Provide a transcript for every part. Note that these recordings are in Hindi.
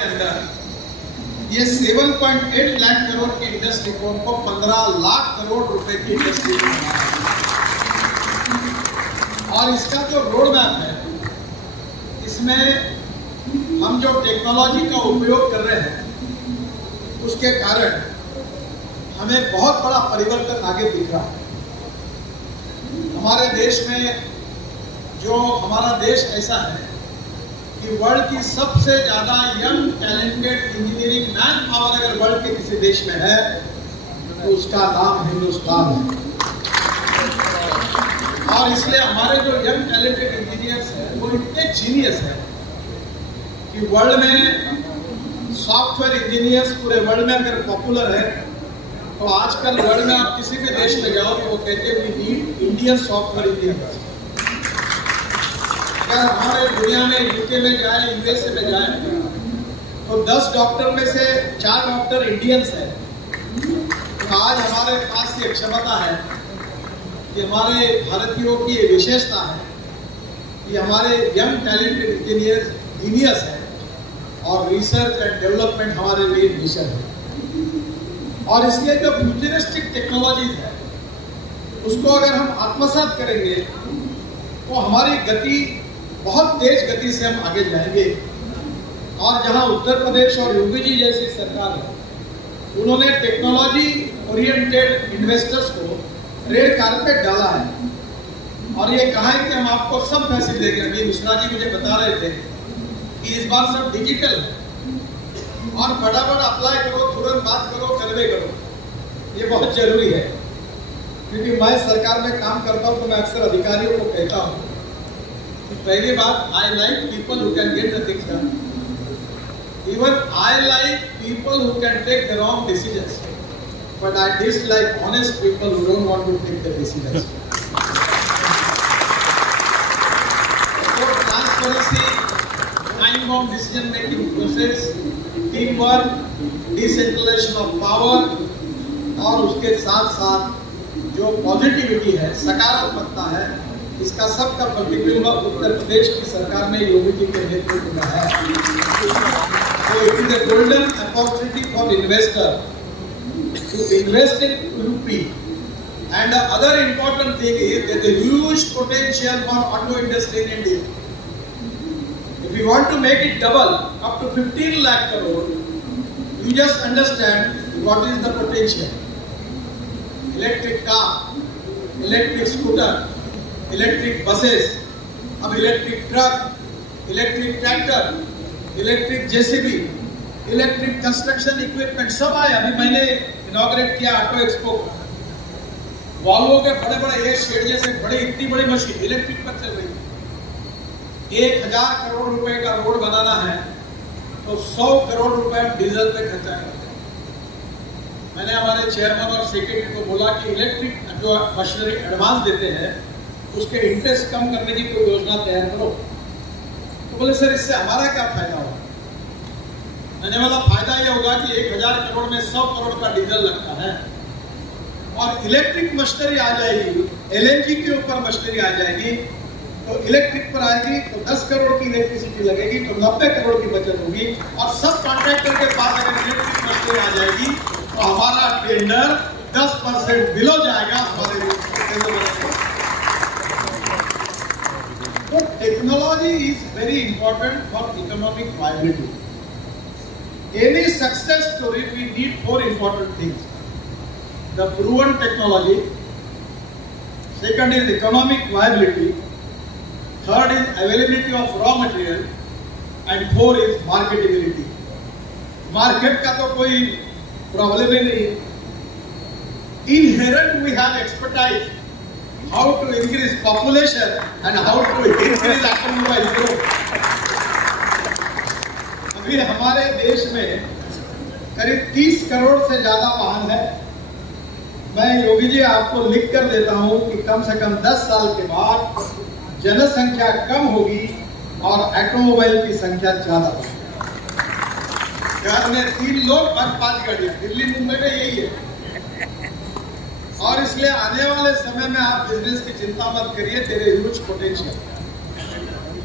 के अंदर ये 7.8 लाख करोड़ की इंडस्ट्री को 15 लाख करोड़ रुपए की इंडस्ट्री बनाना है। और इसका जो रोड मैप है, इसमें हम जो टेक्नोलॉजी का उपयोग कर रहे हैं उसके कारण हमें बहुत बड़ा परिवर्तन आगे दिख रहा है। हमारे देश में जो हमारा देश ऐसा है कि वर्ल्ड की सबसे ज्यादा young talented engineering man power अगर वर्ल्ड के किसी देश में है तो उसका नाम हिंदुस्तान है। और इसलिए हमारे जो यंग टैलेंटेड इंजीनियर्स हैं वो इतने जीनियस हैं कि वर्ल्ड में सॉफ्टवेयर इंजीनियर्स पूरे वर्ल्ड में अगर पॉपुलर है तो आजकल वर्ल्ड में आप किसी भी देश में जाओ तो वो कहते हैं we need Indian software engineers. अगर हमारे दुनिया में यूके में जाए, यूएसए में जाए तो 10 डॉक्टर में से 4 डॉक्टर इंडियंस हैं। तो आज हमारे पास ये क्षमता है कि हमारे भारतीयों की ये विशेषता है कि हमारे यंग टैलेंटेड इंजीनियर्स जीनियस है और रिसर्च एंड डेवलपमेंट हमारे लिए मिशन है। और इसलिए जो फ्यूचरिस्टिक टेक्नोलॉजीज है उसको अगर हम आत्मसात करेंगे तो हमारी गति बहुत तेज गति से हम आगे जाएंगे। और जहां उत्तर प्रदेश और योगी जी जैसी सरकार है उन्होंने टेक्नोलॉजी ओरिएंटेड इन्वेस्टर्स को रेड कारपेट डाला है और ये कहा है कि हम आपको सब फैसिलिटी देंगे। अभी मिश्रा जी मुझे बता रहे थे कि इस बार सब डिजिटल है और फटाफट अप्लाई करो, तुरंत बात करो, सर्वे करो। ये बहुत जरूरी है क्योंकि मैं सरकार में काम करता हूँ तो मैं अक्सर अधिकारियों को कहता हूँ कि पहली बात, I like people who can get the things done. Even I like people who can take the wrong decisions, but I dislike honest people who don't want to take the decisions. So transparency, time bound decision making process, team work, decentralization of power और उसके साथ साथ जो पॉजिटिविटी है, सकारात्मकता है, इसका सबका प्रतिबिंब उत्तर प्रदेश की सरकार में योगी जी के नेतृत्व में है। So it is a golden opportunity for investor to invest in UP. And the other important thing is that the huge potential for auto industry in India. If you want to make it double up to 15 lakh crore, you just understand what is the potential. Electric car, electric scooter, electric buses, अब electric truck, electric tractor, electric JCB, electric construction equipment सब आए। अभी मैंने इनॉग्रेट किया ऑटो एक्सपो। वॉल्वो के बड़े बड़े शेड जैसे बड़े इतनी बड़ी मशीन इलेक्ट्रिक पर चल रही है। 1000 करोड़ रुपए का रोड बनाना है तो 100 करोड़ रुपए डीजल पे खर्चा करते हैं। मैंने हमारे चेयरमैन और सेक्रेटरी को बोला कि इलेक्ट्रिक जो मशीनरी एडवांस देते हैं उसके इंटरेस्ट कम करने की कोई योजना तैयार करो। तो बोले सर इससे हमारा क्या फायदा होगा? मैंने वाला फायदा ये होगा कि 1000 करोड़ में 100 करोड़ का डीजल लगता है और इलेक्ट्रिक मशीनरी आ जाएगी, LNG के ऊपर मशीनरी आ जाएगी तो इलेक्ट्रिक पर आएगी तो 10 करोड़ की इलेक्ट्रिसिटी लगेगी तो 90 करोड़ की बचत होगी। और सब कॉन्ट्रैक्टर के पास अगर इलेक्ट्रिक मशीनरी आ जाएगी तो हमारा टेंडर 10% बिलो जाएगा हमारे। तो technology is very important for economic viability. Any success story we need 4 important things: the proven technology, second is economic viability, third is availability of raw material, and 4 is marketability. Market का तो कोई प्रॉब्लम ही नहीं है। Inherent we have expertise how to increase population and how to increase economic growth. अभी हमारे देश में करीब 30 करोड़ से ज्यादा वाहन है। मैं योगी जी आपको लिख कर देता हूं कि कम से कम 10 साल के बाद जनसंख्या कम होगी और ऑटोमोबाइल की संख्या ज्यादा होगी। घर में 3 लोग और 5 गाड़ियां, दिल्ली मुंबई में यही है। और इसलिए आने वाले समय में आप बिजनेस की चिंता मत करिए, तेरे huge potential.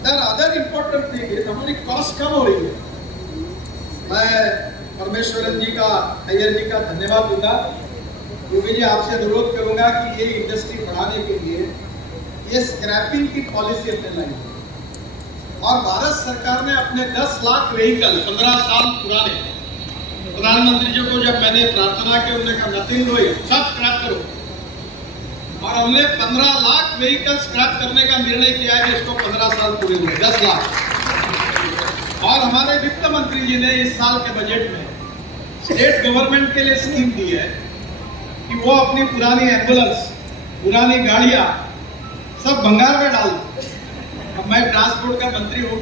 Other important thing है हमारी कॉस्ट कम हो रही है। मैं परमेश्वरन जी का, अय्यर जी का धन्यवाद दूंगा। योगी जी, आपसे अनुरोध करूंगा कि ये इंडस्ट्री बढ़ाने के लिए ये स्क्रैपिंग की पॉलिसी अपने लाई और भारत सरकार ने अपने 10 लाख व्हीकल 15 साल पुराने, प्रधानमंत्री जी को जब मैंने प्रार्थना की, उन्होंने कहा नथिंग डूइंग, सब स्क्रैप करो, और हमने 15 लाख व्हीकल स्क्रैप करने का निर्णय किया है। इसको 15 साल पूरे हुए, 10 लाख। और हमारे वित्त मंत्री जी ने इस साल के बजट में स्टेट गवर्नमेंट के लिए स्कीम दी है कि वो अपनी पुरानी एम्बुलेंस, पुरानी गाड़ियां सब भंगार में डाल। अब मैं ट्रांसपोर्ट का मंत्री हूँ,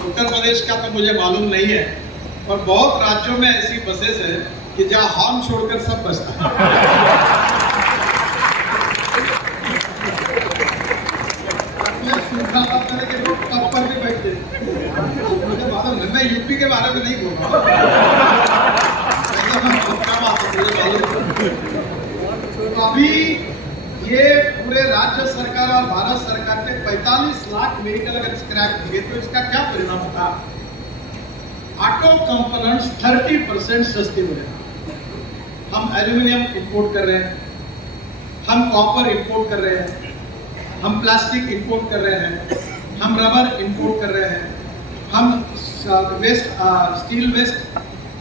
उत्तर प्रदेश का तो मुझे मालूम नहीं है, पर बहुत राज्यों में ऐसी बसेस है कि जहाँ हॉर्न छोड़कर सब बचता है। मैं सुन रहा था कि लोग कब पर भी बैठते, मुझे मालूम है, मैं यूपी के बारे में नहीं बोल रहा हूँ। अभी ये पूरे राज्य सरकार और भारत सरकार के 45 लाख व्हीकल अगर स्क्रैप किए तो इसका क्या परिणाम होता? ऑटो कंपोनेंट्स 30% सस्ते हो रहे। हम एल्यूमिनियम इंपोर्ट कर रहे हैं, हम कॉपर इंपोर्ट कर रहे हैं, हम प्लास्टिक इंपोर्ट कर रहे हैं, हम रबर इंपोर्ट कर रहे हैं, हम वेस्ट, स्टील वेस्ट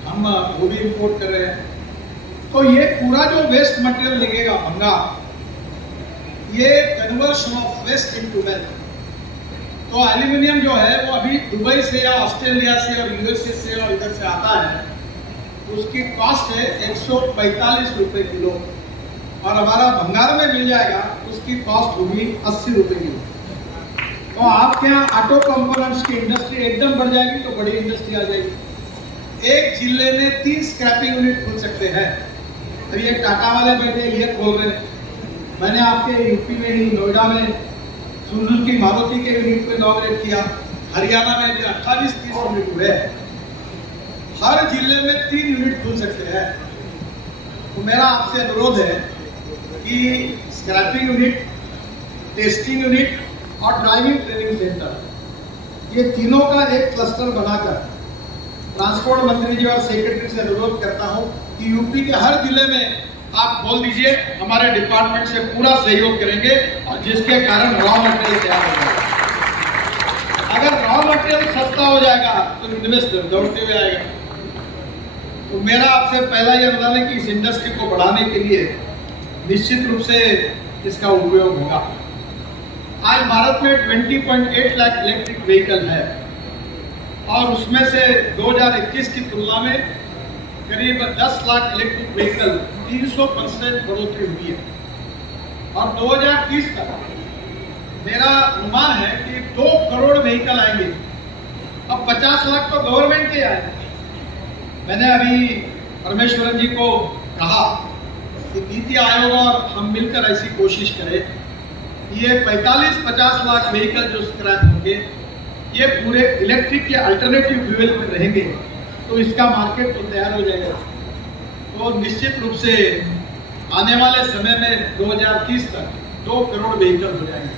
हम वो भी इंपोर्ट कर रहे हैं। तो ये पूरा जो वेस्ट मटेरियल लगेगा महंगा, ये conversion of waste into wealth. तो एल्यूमिनियम जो है वो अभी दुबई से या ऑस्ट्रेलिया से और यूएसए से और इधर से आता है, उसकी कॉस्ट है 145 रुपए किलो, और हमारा भंगार में मिल जाएगा, उसकी कॉस्ट होगी 80 रुपए किलो। तो आपके यहाँ ऑटो कंपोनेंट्स की इंडस्ट्री एकदम बढ़ जाएगी, तो बड़ी इंडस्ट्री आ जाएगी। एक जिले में 3 स्क्रैपिंग यूनिट खुल सकते हैं। अभी ये टाटा वाले बैठे ये खोल रहे हैं, मैंने आपके यूपी में ही नोएडा में सुजुकी मारुति के यूनिट को इनॉग्रेट किया, हरियाणा में भी 28-30 यूनिट हुए। हर जिले में 3 यूनिट खुल सकते हैं। तो मेरा आपसे अनुरोध है कि स्क्रैपिंग यूनिट, टेस्टिंग यूनिट और ड्राइविंग ट्रेनिंग सेंटर, ये तीनों का एक क्लस्टर बनाकर ट्रांसपोर्ट मंत्री जी और सेक्रेटरी से अनुरोध करता हूं कि यूपी के हर जिले में आप खोल दीजिए। हमारे डिपार्टमेंट से पूरा सहयोग करेंगे और जिसके कारण रॉ मटेरियल तैयार हो जाएगा। अगर रॉ मटेरियल सस्ता हो जाएगा तो इन्वेस्टर दौड़ते हुए आएगा। तो मेरा आपसे पहला यह अनुरोध है कि इस इंडस्ट्री को बढ़ाने के लिए निश्चित रूप से इसका उपयोग होगा। आज भारत में 20.8 लाख इलेक्ट्रिक व्हीकल है और उसमें से 2021 की तुलना में करीब 10 लाख इलेक्ट्रिक व्हीकल 300% बढ़ोतरी हुई है। और 2030 तक मेरा अनुमान है कि 2 करोड़ व्हीकल आएंगे। अब 50 लाख तो गवर्नमेंट के आएंगे। मैंने अभी परमेश्वरन जी को कहा कि नीति आयोग और हम मिलकर ऐसी कोशिश करें, ये 45-50 लाख व्हीकल जो स्क्रैप होंगे, ये पूरे इलेक्ट्रिक के अल्टरनेटिव फ्यूल में रहेंगे, तो इसका मार्केट तो तैयार हो जाएगा। तो निश्चित रूप से आने वाले समय में 2030 तक 2 करोड़ व्हीकल हो जाएंगे।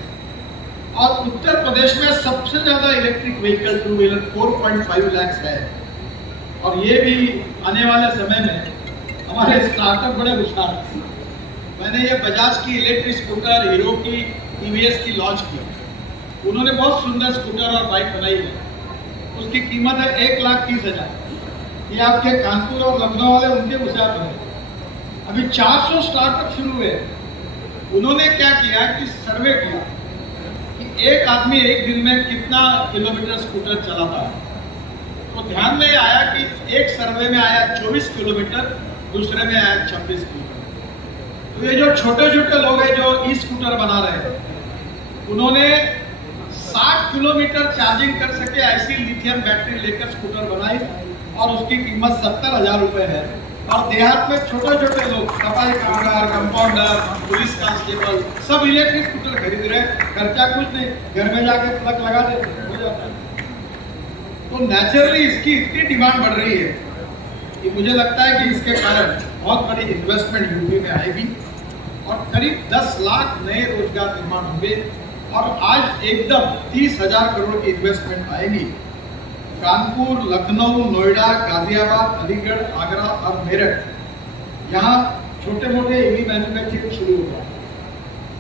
और उत्तर प्रदेश में सबसे ज्यादा इलेक्ट्रिक व्हीकल 2 व्हीलर 4.5 लाख है। और ये भी आने वाले समय में हमारे स्टार्टअप बड़े होशियार हैं। मैंने ये बजाज की इलेक्ट्रिक स्कूटर, हीरो की, टीवीएस की लॉन्च की। उन्होंने बहुत सुंदर स्कूटर और बाइक बनाई है, उसकी कीमत है 1,30,000। ये आपके कानपुर और लखनऊ वाले उनके होशियार बने। अभी 400 स्टार्टअप शुरू हुए। उन्होंने क्या किया कि सर्वे किया कि एक आदमी एक दिन में कितना किलोमीटर स्कूटर चलाता है। तो ध्यान में आया कि एक सर्वे में आया 24 किलोमीटर, दूसरे में आया 26 किलोमीटर। तो ये जो छोटे छोटे लोग हैं जो ई स्कूटर बना रहे हैं, उन्होंने 60 किलोमीटर चार्जिंग कर सके ऐसी लिथियम बैटरी लेकर स्कूटर बनाई और उसकी कीमत 70,000 रुपए है। और देहात में छोटे छोटे लोग, सफाई कामगार, कंपाउंडर, पुलिस कांस्टेबल, सब इलेक्ट्रिक स्कूटर खरीद रहे हैं। खर्चा कुछ नहीं, घर में जाके प्लग लगा देते हो जाता है। तो नेचुरली इसकी इतनी डिमांड बढ़ रही है कि मुझे लगता है कि इसके कारण बहुत बड़ी इन्वेस्टमेंट यूपी में आएगी और करीब 10 लाख नए रोजगार निर्माण होंगे। और आज एकदम 30,000 करोड़ की इन्वेस्टमेंट आएगी। कानपुर, लखनऊ, नोएडा, गाजियाबाद, अलीगढ़, आगरा और मेरठ, यहाँ छोटे मोटे ईवी मैन्युफैक्चरिंग शुरू होगा।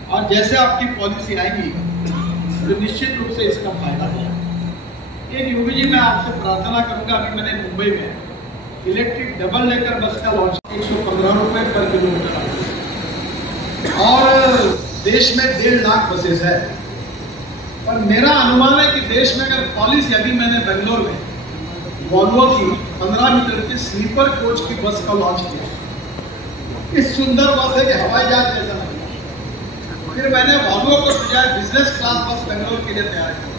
और जैसे आपकी पॉलिसी आएगी तो निश्चित रूप से इसका फायदा होगा। एक यूपी जी, मैं आपसे प्रार्थना करूंगा, अभी मैंने मुंबई में इलेक्ट्रिक डबल डेकर बस का लॉन्च 115 रुपए पर किलोमीटर, और देश में 1.5 लाख बसेस है। पर मेरा अनुमान है कि देश में अगर पॉलिसी, अभी मैंने बेंगलोर में वॉल्वो की 15 मीटर की स्लीपर कोच की बस का लॉन्च किया। इस सुंदर बस है कि हवाई जहाज जैसा लगता। फिर मैंने वॉल्वो को बिजनेस क्लास बस बेंगलोर के लिए तैयार किया,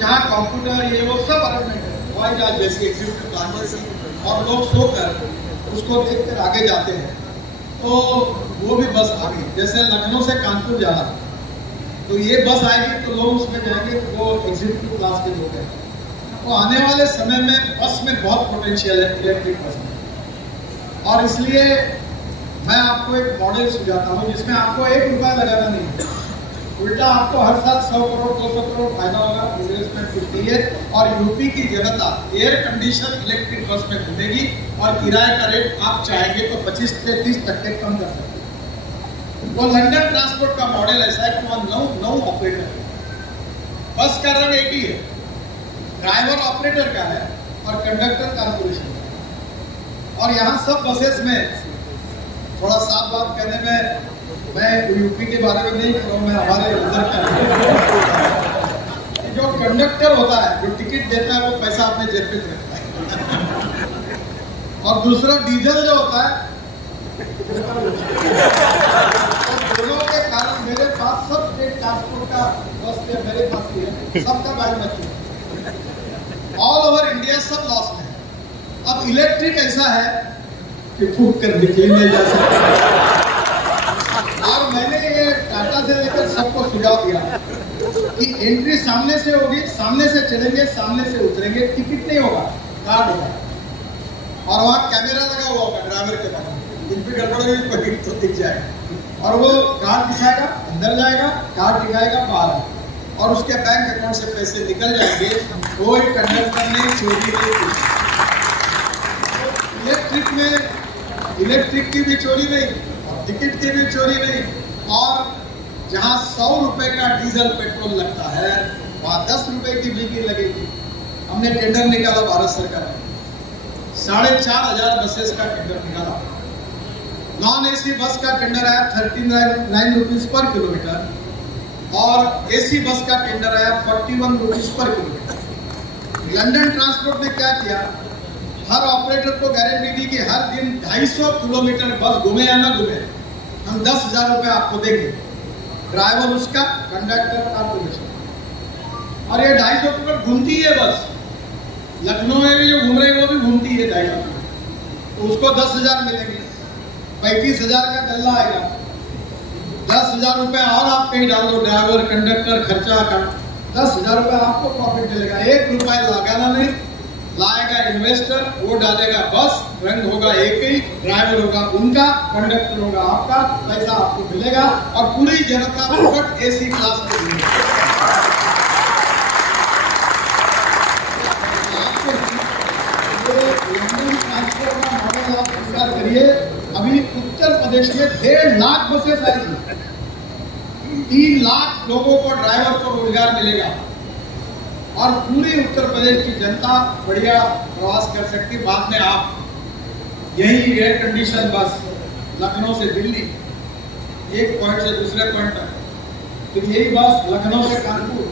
जहाँ कंप्यूटर ये वो सब अरेंजमेंट है, हवाई जहाज जैसी एग्जीक्यूटिव क्लास, और लोग सोकर उसको देखकर आगे जाते हैं। तो वो भी बस आ गई। जैसे लखनऊ से कानपुर जाना, तो ये बस आएगी तो लोग उसमें जाएंगे, वो एग्जीक्यूटिव क्लास के लोग हैं। तो आने वाले समय में बस में बहुत पोटेंशियल है, इलेक्ट्रिक बस में। और इसलिए मैं आपको एक मॉडल सुझाता हूँ जिसमें आपको 1 रुपया लगाना नहीं है, उल्टा आपको हर साल 100 करोड़ 200 करोड़ फायदा होगा, इन्वेस्टमेंट मिलती है। और यूपी की जनता एयर कंडीशन इलेक्ट्रिक बस में घूमेगी, और किराए का रेट आप चाहेंगे तो 25 से 30% कम कर सकते हैं। वो लंदन ट्रांसपोर्ट का मॉडल ऐसा है कि वहाँ 9 ऑपरेटर, बस का रंग एक ही है, ड्राइवर ऑपरेटर का है और कंडक्टर कारपोरेशन का। और यहाँ सब बसेस में थोड़ा साफ बात कहने में, मैं यूपी के बारे में नहीं कर रहा हूँ, मैं हमारे उधर का जो कंडक्टर होता है, जो टिकट देता है, वो पैसा अपने जेब पे रखता है। और दूसरा डीजल जो होता है, दोनों के कारण मेरे पास सब स्टेट ट्रांसपोर्ट का बस पे मेरे पास भी है, सबका बैग ऑल ओवर इंडिया सब लॉस में है। अब इलेक्ट्रिक ऐसा है कि फूक कर निकल नहीं जा सकता। और मैंने ये टाटा से लेकर सबको सुझाव दिया कि एंट्री सामने से होगी, सामने से चलेंगे, सामने से उतरेंगे, टिकट नहीं होगा, कार्ड होगा, और वहाँ कैमरा लगा हुआ होगा ड्राइवर के पास, कुछ भी गड़बड़ होगी तो दिख जाएगा, और वो कार्ड दिखाएगा, अंदर जाएगा, कार्ड दिखाएगा, बाहर आएगा, और उसके बैंक अकाउंट से पैसे निकल जाएंगे। कोई कंडक्टर नहीं, चोरी नहीं की। इलेक्ट्रिक में इलेक्ट्रिक की भी चोरी नहीं, टिकट की भी चोरी नहीं, और जहां 100 रुपए का डीजल पेट्रोल लगता है, वहां 10 रुपए की बिजली लगेगी। हमने टेंडर निकाला, भारत सरकार ने 4,500 बसेस का टेंडर निकाला। नॉन एसी बस का टेंडर आया 39 रुपीज पर किलोमीटर, और एसी बस का टेंडर आया 41 rupees per kilometre. London transport ने क्या किया, हर ऑपरेटर को गारंटी दी कि हर दिन 250 किलोमीटर बस घूमे या ना घूमे, हम 10,000 रुपए आपको देंगे, ड्राइवर उसका, कंडक्टर कारपोरेशन। और ये 250 किलोमीटर घूमती है बस। लखनऊ में भी जो घूम रही है वो भी घूमती है 250 किलोमीटर, तो उसको 10,000 मिलेंगे, 35,000 का गल्ला आएगा। 10,000 रुपए और आप कहीं डाल दो, ड्राइवर कंडक्टर खर्चा का 10,000 रुपए आपको प्रॉफिट मिलेगा। 1 रुपया लगाना नहीं, लाएगा इन्वेस्टर, वो डालेगा बस, रंग होगा एक ही, ड्राइवर होगा उनका, कंडक्टर होगा आपका, पैसा आपको मिलेगा, और पूरी जनता फुकट एसी क्लास में मिलेगी। लंदन ट्रांसपोर्ट का मॉडल आप स्वीकार करिए। अभी उत्तर प्रदेश में 1.5 लाख बसेस आएगी, 3 लाख लोगों को, ड्राइवर को रोजगार मिलेगा, और पूरी उत्तर प्रदेश की जनता बढ़िया प्रवास कर सकती। बाद में आप यही एयर कंडीशन बस लखनऊ से दिल्ली, एक पॉइंट से दूसरे पॉइंट तक, फिर यही बस लखनऊ से कानपुर,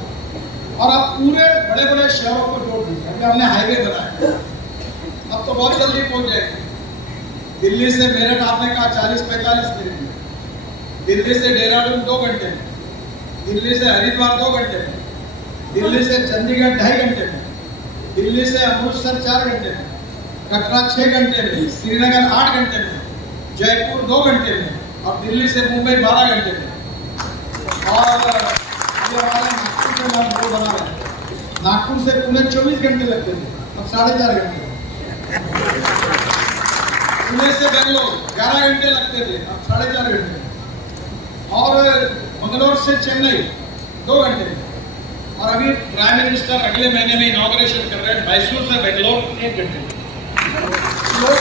और आप पूरे बड़े बड़े शहरों को जोड़ दीजिए। अभी हमने हाईवे बनाया, अब तो बहुत जल्दी पहुंच जाएगी। दिल्ली से मेरठ आपने कहा 40-45 मिनट में, दिल्ली से देहरादून 2 घंटे में, दिल्ली से हरिद्वार 2 घंटे में, दिल्ली से चंडीगढ़ 2.5 घंटे में, दिल्ली से अमृतसर 4 घंटे में, कटरा 6 घंटे में, श्रीनगर 8 घंटे में, जयपुर 2 घंटे में, और दिल्ली से मुंबई 12 घंटे में। और ये हमारे नागपुर से हम रोड बना रहे हैं, नागपुर से पुणे 24 घंटे लगते थे, अब 4.5 घंटे। पुणे से बेंगलोर 11 घंटे लगते थे, अब 4.5 घंटे। और मंगलोर से चेन्नई 2 घंटे में, और अभी प्राइम मिनिस्टर अगले महीने में इनॉग्रेशन कर रहे हैं मैसूर से बेंगलोर 1 घंटे। लोग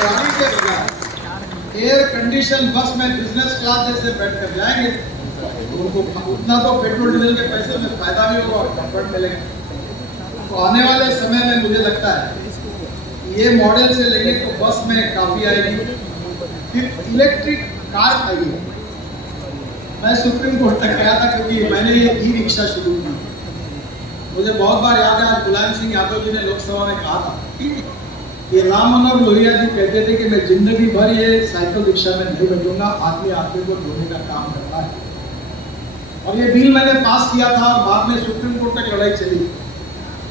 गाड़ी के बगैर एयर कंडीशन बस में बिजनेस क्लास जैसे बैठ कर जाएंगे, उनको उतना तो पेट्रोल डीजल के पैसे में फायदा भी होगा और कंफर्ट मिलेगा। तो आने वाले समय में मुझे लगता है ये मॉडल से लेंगे तो बस में काफी आएगी, फिर इलेक्ट्रिक कार आएगी। मैं सुप्रीम कोर्ट तक गया था क्योंकि मैंने ये ई रिक्शा शुरू की। मुझे बहुत बार याद है, आज मुलायम सिंह यादव जी ने लोकसभा में कहा था कि राम मनोहर लोहिया जी कहते थे कि मैं जिंदगी भर ये साइकिल रिक्शा में नहीं बैठूंगा, आदमी आदमी को ढोने का काम करता है। और ये बिल मैंने पास किया था और बाद में सुप्रीम कोर्ट तक लड़ाई चली।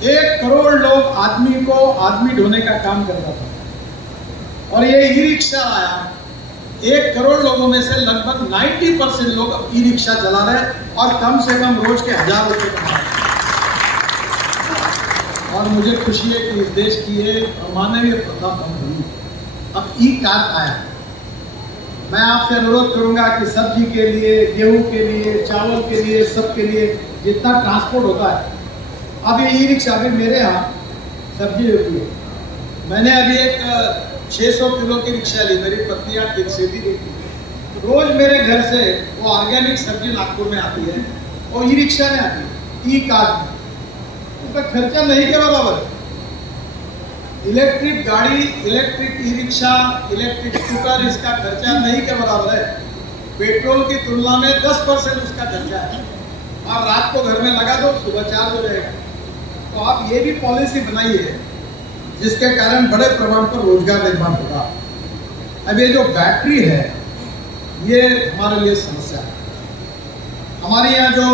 1 करोड़ लोग आदमी को आदमी ढोने का काम करता था और ये ई रिक्शा आया। 1 करोड़ लोगों में से लगभग 90% लोग ई रिक्शा चला रहे और कम से कम रोज के 1000 रुपए कमा रहे। और मुझे खुशी है कि इस देश की ये मानवीय प्रथा बंद हुई, अब ई कार आया। मैं आपसे अनुरोध करूंगा कि सब्जी के लिए, गेहूं के लिए, चावल के लिए, सब के लिए जितना ट्रांसपोर्ट होता है, अब ये ई रिक्शा भी मेरे यहाँ सब्जी होती है। मैंने अभी एक 600 किलो की रिक्शा ली, मेरी पत्नी यहाँ खेती देती है। रोज मेरे घर से वो ऑर्गेनिक सब्जी नागपुर में आती है, वो ई रिक्शा में आती है, ई कार में। उसका खर्चा नहीं के बराबर। इलेक्ट्रिक गाड़ी, electric e rickshaw, electric scooter, इसका खर्चा नहीं के बराबर है। पेट्रोल की तुलना में 10% उसका खर्चा है। और रात को घर में लगा दो, सुबह चार्ज हो जाएगा। तो आप ये भी पॉलिसी बनाइए जिसके कारण बड़े प्रमाण पर रोजगार निर्माण होगा। अब ये जो बैटरी है ये हमारे लिए समस्या है। हमारे यहाँ जो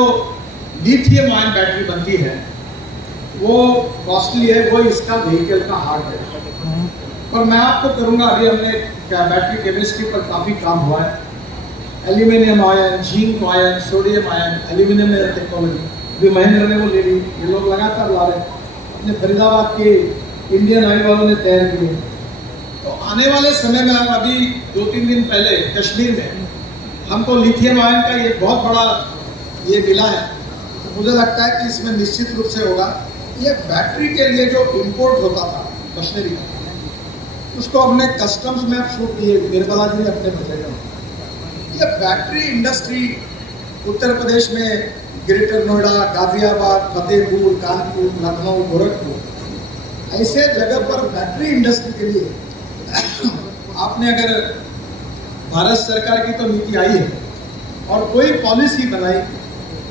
लिथियम आयन बैटरी बनती है वो कॉस्टली है, वो इसका व्हीकल का हार्ड है। पर मैं आपको करूँगा, अभी हमने बैटरी केमिस्ट्री पर काफ़ी काम हुआ है। Aluminium ion, zinc ion, sodium ion, aluminium technology भी महेंद्र ने वो ले ली, ये लोग लगातार ला रहे हैं। अपने फरीदाबाद के इंडियन ऑयल वालों ने तैयार किए। तो आने वाले समय में, हम अभी 2-3 दिन पहले कश्मीर में हमको लिथियम आयन का ये बहुत बड़ा ये मिला है। तो मुझे लगता है कि इसमें निश्चित रूप से होगा। ये बैटरी के लिए जो इंपोर्ट होता था कश्मीरी का, उसको हमने कस्टम्स में अब छूट दिए, निर्मला जी ने अपने बजट में। ये बैटरी इंडस्ट्री उत्तर प्रदेश में ग्रेटर नोएडा, गाजियाबाद, फतेहपुर, कानपुर, लखनऊ, गोरखपुर, ऐसे जगह पर बैटरी इंडस्ट्री के लिए आपने अगर भारत सरकार की तो नीति आई है और कोई पॉलिसी बनाई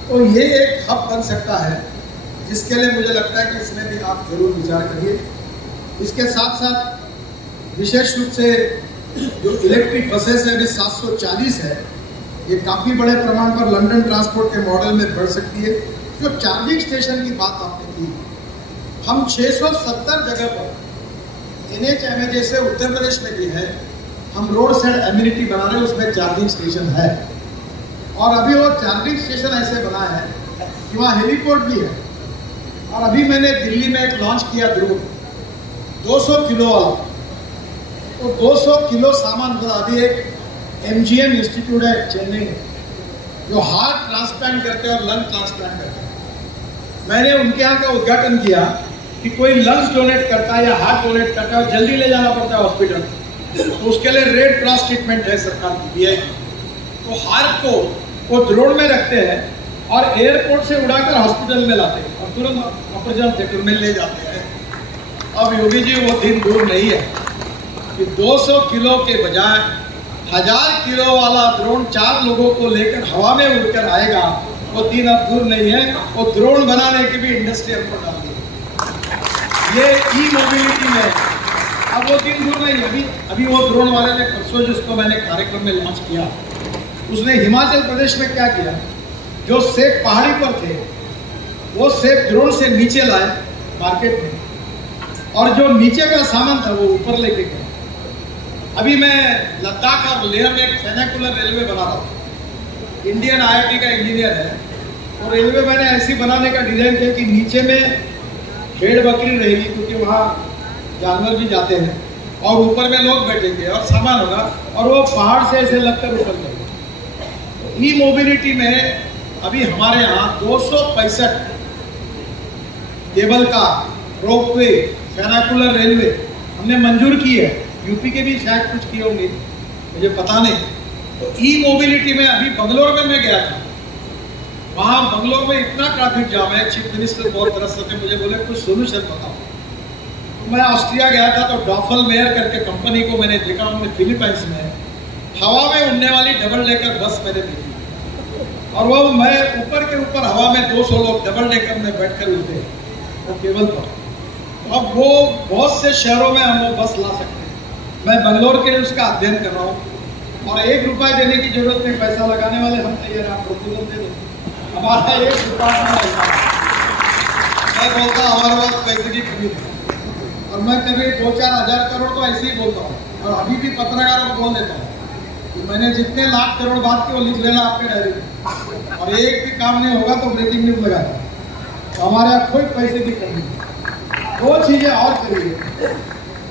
तो ये एक हब बन सकता है, जिसके लिए मुझे लगता है कि इसमें भी आप जरूर विचार करिए। इसके साथ साथ विशेष रूप से जो इलेक्ट्रिक बसेस है अभी 740 है, ये काफ़ी बड़े प्रमाण पर लंदन ट्रांसपोर्ट के मॉडल में बढ़ सकती है। जो चार्जिंग स्टेशन की बात आपने की, हम 670 जगह पर NHMA जैसे उत्तर प्रदेश में भी है, हम रोड साइड एम्यूनिटी बना रहे हैं, उसमें चार्जिंग स्टेशन है। और अभी वो चार्जिंग स्टेशन ऐसे बना है कि वहाँ हेलीपोर्ट भी है। और अभी मैंने दिल्ली में एक लॉन्च किया ड्रोन 200 किलो वाला। तो 200 किलो सामान बना। अभी एक MGM इंस्टीट्यूट है चेन्नई में जो हार्ट ट्रांसप्लांट करते हैं और लंग ट्रांसप्लांट करते हैं। मैंने उनके यहाँ का उद्घाटन किया कि कोई लंग्स डोनेट करता है या हार्ट डोनेट करता है और जल्दी ले जाना पड़ता है हॉस्पिटल, तो उसके लिए रेड क्रॉस ट्रीटमेंट है सरकार की VIP। तो हार्ट को वो ड्रोन में रखते हैं और एयरपोर्ट से उड़ाकर हॉस्पिटल में लाते हैं और तुरंत ऑपरेशन थिएटर में ले जाते हैं। अब योगी जी वो दिन दूर नहीं है कि 200 किलो के बजाय 1000 किलो वाला ड्रोन 4 लोगों को लेकर हवा में उड़कर आएगा। वो दिन अब दूर नहीं है। वो ड्रोन बनाने की भी इंडस्ट्री हमको डाल दी। ये ई मोबिलिटी में अब वो दिन दूर नहीं। अभी वो ड्रोन वाले ने परसों जिसको मैंने कार्यक्रम में लॉन्च किया, उसने हिमाचल प्रदेश में क्या किया, जो सेब पहाड़ी पर थे वो सेब ड्रोन से नीचे लाए मार्केट में और जो नीचे का सामान था वो ऊपर लेके गए। अभी मैं लद्दाख और लेह में एक सेनेकुलर रेलवे बना रहा हूँ। इंडियन IIT का इंजीनियर है और रेलवे मैंने ऐसी बनाने का डिजाइन किया कि नीचे में भेड़ बकरी रहेगी क्योंकि वहाँ जानवर भी जाते हैं और ऊपर में लोग बैठेंगे और सामान होगा और वो पहाड़ से ऐसे लगकर ऊपर जाएगा। ई मोबिलिटी में अभी हमारे यहाँ 265 केबल कार, रोपवे, फेनाकुलर रेलवे हमने मंजूर की है। यूपी के भी शायद कुछ किए होंगे, मुझे पता नहीं। तो ई मोबिलिटी में अभी बंगलोर में मैं गया था, वहाँ बंगलोर में इतना ट्रैफिक जाम है, चीफ मिनिस्टर बहुत तरस थे, मुझे बोले कुछ सोल्यूशन बताओ। तो मैं ऑस्ट्रिया गया था, तो डॉफल मेयर करके कंपनी को मैंने देखा, उन्होंने फिलीपाइंस में हवा में उड़ने वाली डबल डेकर बस मैंने देखी, और वो मैं ऊपर के ऊपर हवा में 200 लोग डबल डेकर में बैठकर उड़ते वो केबल पर। तो अब वो बहुत से शहरों में हम वो बस ला सकते हैं। मैं बंगलोर के लिए उसका अध्ययन कर रहा हूँ, और 1 रुपया देने की जरूरत नहीं, पैसा लगाने वाले हम तैयार हैं, आप प्रपोजल दे दो, हमारा 1 रुपया नहीं लगता। मैं बोलता हमारे पास पैसे की कमी है, और मैं कभी 2-4 हज़ार करोड़ तो ऐसे ही बोलता हूँ, और अभी भी पत्रकारों को बोल देता हूँ कि मैंने जितने लाख करोड़ बात की वो लिख लेना आपके डायरी में, और एक भी काम नहीं होगा तो ब्रेकिंग न्यूज लगाता। तो हमारे यहाँ कोई पैसे की कमी नहीं। 2 चीजें और करिए,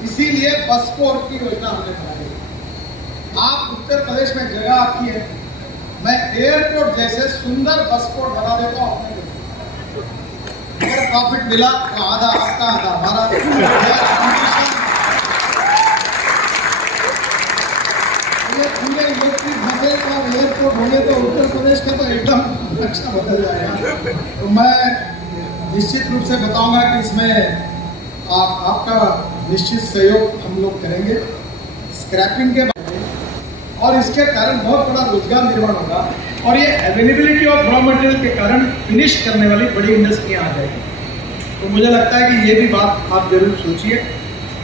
इसीलिए बस पोर्ट की योजना हमने बनाई। आप उत्तर प्रदेश में जगह आपकी है, मैं एयरपोर्ट जैसे सुंदर बस पोर्ट बना देता हूँ अपने लिए। अगर प्रॉफिट मिला तो आधा आपका, आधा हमारा। पूरे इलेक्ट्रिक बसेस और एयरपोर्ट होंगे तो उत्तर प्रदेश का तो एकदम नक्शा बदल जाएगा। तो मैं निश्चित रूप से बताऊंगा कि इसमें आपका निश्चित सहयोग हम लोग करेंगे स्क्रैपिंग के बारे में, और इसके कारण बहुत बड़ा रोजगार निर्माण होगा, और ये अवेलेबिलिटी ऑफ रॉ मटेरियल के कारण फिनिश करने वाली बड़ी इंडस्ट्रियाँ आ जाएगी। तो मुझे लगता है कि ये भी बात आप जरूर सोचिए।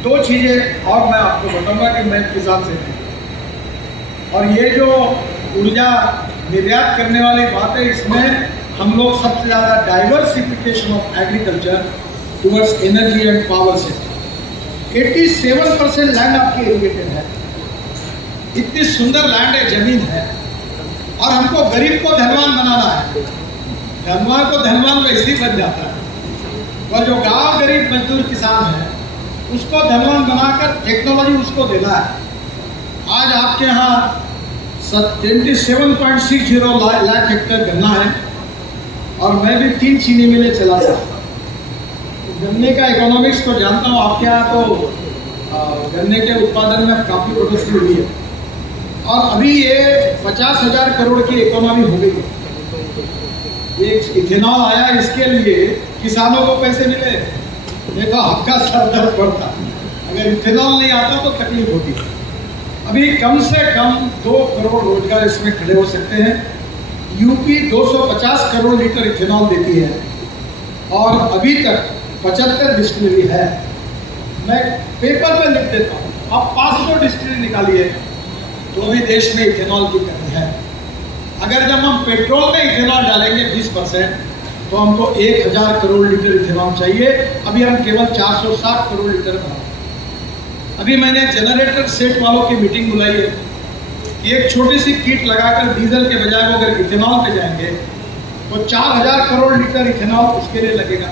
2 चीज़ें और मैं आपको बताऊंगा कि मैं किसान से, और ये जो ऊर्जा निर्यात करने वाली बात है, इसमें हम लोग सबसे ज़्यादा diversification of agriculture towards energy and power sector. 87% land आपकी इरिगेटेड है, इतनी सुंदर लैंड है, जमीन है, और हमको गरीब को धनवान बनाना है। धनवान को धनवान वैसे ही बन जाता है, और जो गांव गरीब मजदूर किसान है उसको धनवान बनाकर टेक्नोलॉजी उसको देना है। आज आपके यहाँ 27.60 लाख हेक्टेयर गन्ना है, और मैं भी 3 चीनी मिलें चला था। गन्ने का इकोनॉमिक्स को जानता हूँ। आपके यहाँ तो गन्ने के उत्पादन में काफ़ी बढ़ोतरी हुई है, और अभी ये 50,000 करोड़ की इकोनॉमी हो गई है। ये इथेनॉल आया, इसके लिए किसानों को पैसे मिले, नहीं तो आपका सर दर्द पड़ता। अगर इथेनॉल नहीं आता तो तकलीफ होती। अभी कम से कम 2 करोड़ रोजगार इसमें खड़े हो सकते हैं। यूपी 250 करोड़ लीटर इथेनॉल देती है, और अभी तक 75 डिस्टिलरी है। मैं पेपर पे लिख देता हूँ, आप 500 डिस्टिलरी निकालिए तो भी देश में इथेनॉल की कमी है। अगर जब हम पेट्रोल में इथेनॉल डालेंगे 20%, तो हमको 1000 करोड़ लीटर इथेनॉल चाहिए। अभी हम केवल 460 करोड़ लीटर बना। अभी मैंने जनरेटर सेट वालों की मीटिंग बुलाई है कि एक छोटी सी किट लगाकर डीजल के बजाय वो अगर इथेनॉल पे जाएंगे तो 4000 करोड़ लीटर इथेनॉल उसके लिए लगेगा।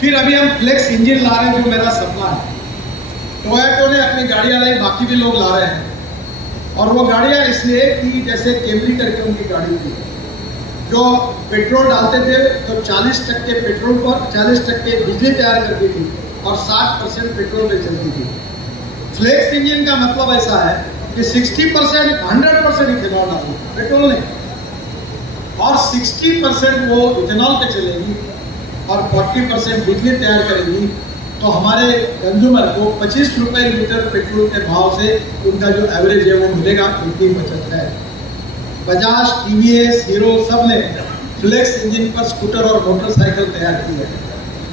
फिर अभी हम फ्लेक्स इंजन ला रहे हैं, जो मेरा सपना है। टोयोटा ने अपनी गाड़ियाँ लाई, बाकी भी लोग ला रहे हैं, और वो गाड़ियाँ इसलिए कि जैसे कैमरी करके उनकी गाड़ी थी, जो पेट्रोल डालते थे तो 40% पेट्रोल पर 40% बिजली तैयार करती थी, और 60% पेट्रोल पे चलती थी। फ्लेक्स इंजन का मतलब ऐसा है कि 60% 100% इथेनॉल डालती, पेट्रोल नहीं, और 60% वो इथेनॉल पे चलेगी, और 40% बिजली तैयार करेगी। तो हमारे कंज्यूमर को 25 रुपये लीटर पेट्रोल के भाव से उनका जो एवरेज है वो मिलेगा। इतनी बचत है। बजाज, टीवीएस, हीरो सब ने फ्लेक्स इंजन पर स्कूटर और मोटरसाइकिल तैयार की है,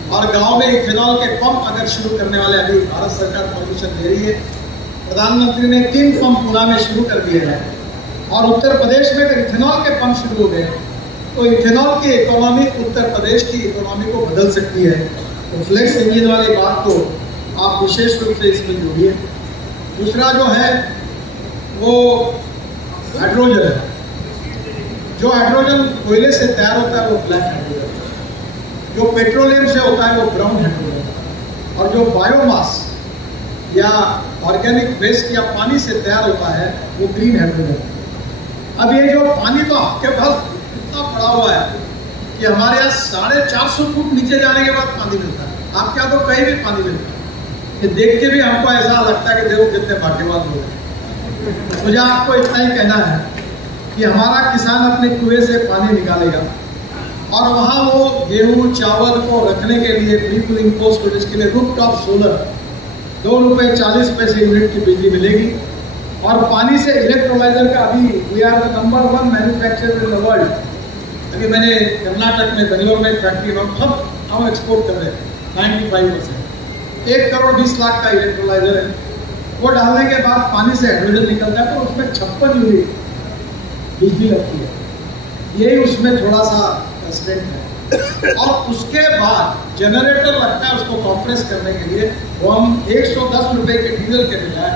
और गांव में इथेनॉल के पंप अगर शुरू करने वाले, अभी भारत सरकार परमिशन दे रही है, प्रधानमंत्री ने 3 पंप पुणे में शुरू कर दिए हैं, और उत्तर प्रदेश में अगर इथेनॉल के पंप शुरू हो गए तो इथेनॉल की इकोनॉमी उत्तर प्रदेश की इकोनॉमी को बदल सकती है। तो फ्लेक्स इंजन वाली बात को आप विशेष रूप से इसमें जोड़िए। दूसरा जो है वो हाइड्रोजन है। जो हाइड्रोजन कोयले से तैयार होता है वो ब्लैक हाइड्रोजन, जो पेट्रोलियम से होता है वो ब्राउन हाइड्रोजन, और जो बायोमास या ऑर्गेनिक वेस्ट या पानी से तैयार होता है वो ग्रीन हाइड्रोजन। अब ये जो पानी तो आपके पास इतना पड़ा हुआ है कि हमारे यहाँ 450 फुट नीचे जाने के बाद पानी मिलता है। आपके यहाँ तो कहीं भी पानी मिलता है। ये देख के भी हमको ऐसा लगता है कि देखो कितने भाग्यवान लोग हैं। मुझे आपको इतना ही कहना है कि हमारा किसान अपने कुएं से पानी निकालेगा और वहाँ वो गेहूँ चावल को रखने के लिए प्री कूलिंग को स्टोरेज के लिए रूफटॉप सोलर 2 रुपये 40 पैसे यूनिट की बिजली मिलेगी। और पानी से इलेक्ट्रोलाइजर का अभी we are the number 1 manufacturer in the world. अभी मैंने कर्नाटक में बेंगलोर में एक फैक्ट्री में सब हम एक्सपोर्ट कर रहे हैं 95%। 1 करोड़ 20 लाख का इलेक्ट्रोलाइजर है। वो डालने के बाद पानी से हाइड्रोजन निकलता है तो उसमें 56 यूनिट बिजली लगती है। यही उसमें थोड़ा सा कंस्टेंट है। और उसके बाद जनरेटर लगता है उसको कंप्रेस करने के लिए। वो हम 110 रुपये के डीजल के बजाय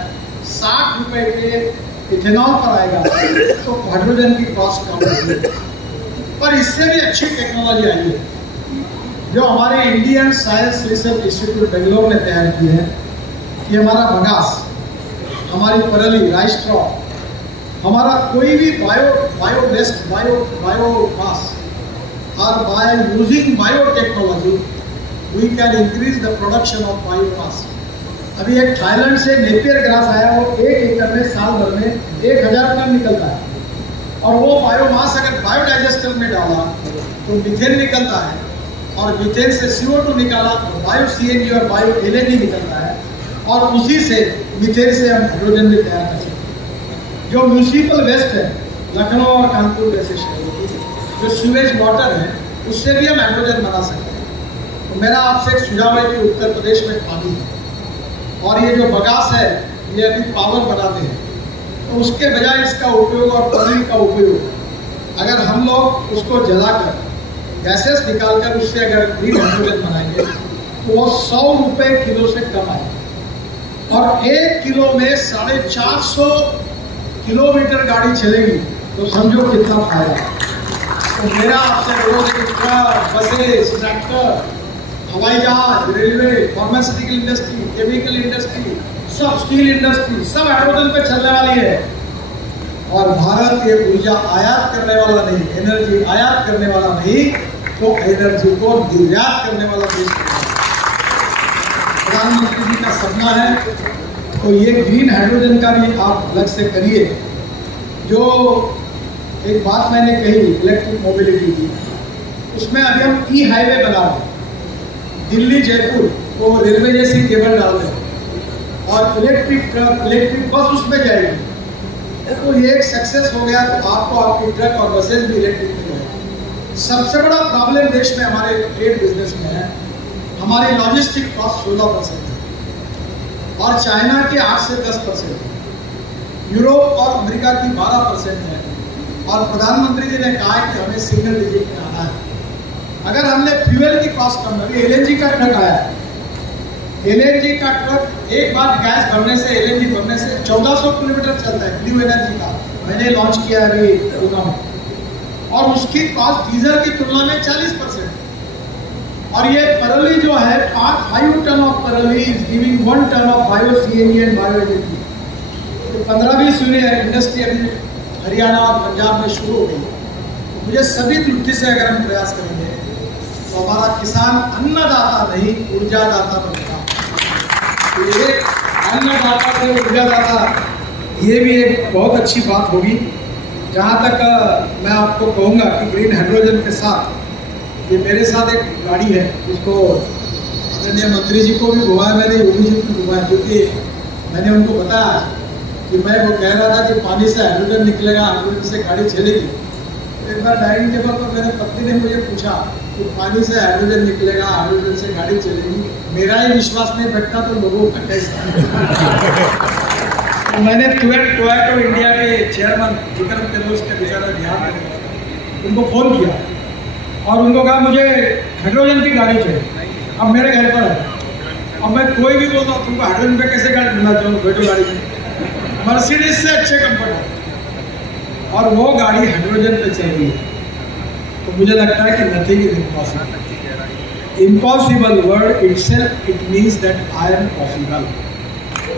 60 रुपये के इथेनॉल पर आएगा तो हाइड्रोजन की कॉस्ट कम होगी। पर इससे भी अच्छी टेक्नोलॉजी आई है जो हमारे Indian science research institute Bangalore ने तैयार की है कि हमारा बगास, हमारी परली, राइस स्ट्रॉ, हमारा कोई भी बायो वेस्ट, बायोमास और by using biotechnology we can increase the production of biomass. अभी एक थाईलैंड से नेपियर ग्रास आया, वो 1 एकड़ में साल भर में 1000 टन निकलता है। और वो बायोमास अगर बायोडाइजेस्टर में डाला तो मीथेन निकलता है और मीथेन से CO2 निकाला तो बायो CNG और बायो LNG निकलता है। और उसी से मीथेन से हम हाइड्रोजन भी तैयार कर सकते हैं। जो म्यूनिसिपल वेस्ट है लखनऊ और कानपुर जैसे शहरों की, जो सीवेज वाटर है, उससे भी हम हाइड्रोजन बना सकते हैं। तो मेरा आपसे एक सुझाव है कि उत्तर प्रदेश में पानी है और ये जो बगास है ये अभी पावर बनाते हैं, तो उसके बजाय इसका उपयोग और पानी का उपयोग अगर हम लोग उसको जलाकर गैसेस निकालकर उससे अगर ग्रीन हाइड्रोजन बनाएंगे तो वो 100 रुपये किलो से कम आएगा। और 1 किलो में 450 किलोमीटर गाड़ी चलेगी तो समझो कितना फायदा। तो मेरा आपसे अनुरोध है कि ट्रक, बसेस, ट्रैक्टर, हवाई जहाज, railway, pharmaceutical industry, chemical industry, सब स्टील इंडस्ट्री सब हाइड्रोजन पे चलने वाली है। और भारत ये ऊर्जा आयात करने वाला नहीं, एनर्जी आयात करने वाला नहीं, तो एनर्जी को निर्यात करने वाला देश प्रधानमंत्री जी का सपना है। तो ये ग्रीन हाइड्रोजन का भी आप अलग से करिए। जो एक बात मैंने कही इलेक्ट्रिक मोबिलिटी की, उसमें अभी हम हाईवे बना रहे हैं, दिल्ली जयपुर को रेलवे जैसी केबल डाल रहे हैं और इलेक्ट्रिक ट्रक, इलेक्ट्रिक बस उसमें जाएगी। तो ये एक सक्सेस हो गया तो आपको आपकी ट्रक और बसेस भी इलेक्ट्रिक मिल जाएगी। सबसे बड़ा प्रॉब्लम देश में हमारे ट्रेड बिजनेस में है, हमारी लॉजिस्टिक कॉस्ट 16% है और चाइना की 8 से 10% है, यूरोप और अमेरिका की 12% है। और प्रधानमंत्री जी ने कहा है कि हमें सिंगल डिजिट में आना है। अगर हमने फ्यूल की कॉस्ट कम करी, LNG का ट्रक आया है, LNG का ट्रक एक बार गैस भरने से, LNG भरने से 1400 किलोमीटर चलता है, ब्लू एनर्जी का मैंने लॉन्च किया अभी गुड़गांव में, और उसकी कॉस्ट डीजल की तुलना में 40%। और ये परली जो है 5 टन ऑफ परली is giving 1 ton of bio CNG and bio energy. तो 15-20 यूनिट इंडस्ट्री अभी हरियाणा और पंजाब में शुरू हो गई। मुझे सभी दृष्टि से अगर हम प्रयास करेंगे तो हमारा किसान अन्नदाता नहीं ऊर्जादाता बनता। तो ये अन्नदाता से ऊर्जादाता, ये भी एक बहुत अच्छी बात होगी। जहाँ तक मैं आपको कहूँगा कि ग्रीन हाइड्रोजन के साथ, ये मेरे साथ एक गाड़ी है जिसको मैंने मंत्री जी को भी घुमाया, मैंने योगी जी को घुमाया, क्योंकि मैंने उनको बताया कि मैं वो कह रहा था कि पानी से हाइड्रोजन निकलेगा, हाइड्रोजन से गाड़ी चलेगी। एक बार डाइनिंग टेबल पर मेरे पत्नी ने मुझे पूछा कि पानी से हाइड्रोजन निकलेगा, हाइड्रोजन से गाड़ी चलेगी। मेरा ही विश्वास नहीं बैठता तो लोगों का कैसा। तो मैंने टोयोटा इंडिया के चेयरमैन विक्रम तेलोस के बेचारा ध्यान रखा, उनको फ़ोन किया और उनको कहा मुझे हाइड्रोजन की गाड़ी चाहिए, अब मेरे घर पर है। अब मैं कोई भी बोलता हूँ तुमको हाइड्रोजन पे कैसे गाड़ी मिलना चाहूँ, बैठो गाड़ी में, मर्सिडीज से अच्छे कंफर्ट है और वो गाड़ी हाइड्रोजन पे चल रही है। तो मुझे लगता है कि nothing is impossible. Impossible word itself it means that I am possible.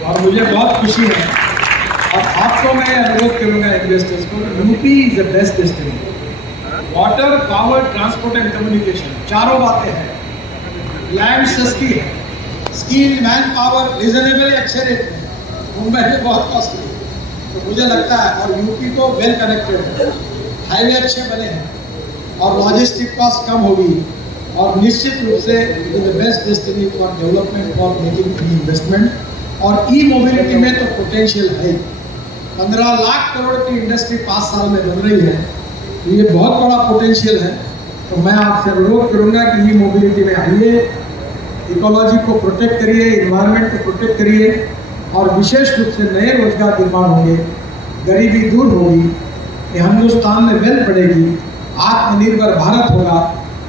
और मुझे बहुत खुशी है और आपको मैं अनुरोध करूँगा इन्वेस्टर्स को, UP is the best destination. Water, power, transport and communication, चारों बातें हैं। लैंड सस्ती है, स्किल्ड मैन पावर रिजनेबल अच्छे रेट में, मुंबई में बहुत कॉस्टली, तो मुझे लगता है, और यूपी तो वेल कनेक्टेड है, हाईवे अच्छे बने हैं और लॉजिस्टिक कॉस्ट कम होगी, और निश्चित रूप से it is the best destiny for development, for making any investment. और ई मोबिलिटी में तो पोटेंशियल है, 15 लाख करोड़ की इंडस्ट्री 5 साल में बन रही है, तो ये बहुत बड़ा पोटेंशियल है। तो मैं आपसे अनुरोध करूंगा कि ई मोबिलिटी में आइए, इकोलॉजी को प्रोटेक्ट करिए, इन्वायरमेंट को प्रोटेक्ट करिए, और विशेष रूप से नए रोजगार निर्माण होंगे, गरीबी दूर होगी, हिंदुस्तान में वेल्थ बढ़ेगी, आत्मनिर्भर भारत होगा,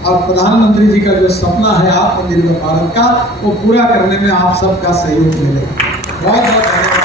और प्रधानमंत्री जी का जो सपना है आत्मनिर्भर भारत का, वो पूरा करने में आप सबका सहयोग मिलेगा। बहुत बहुत धन्यवाद।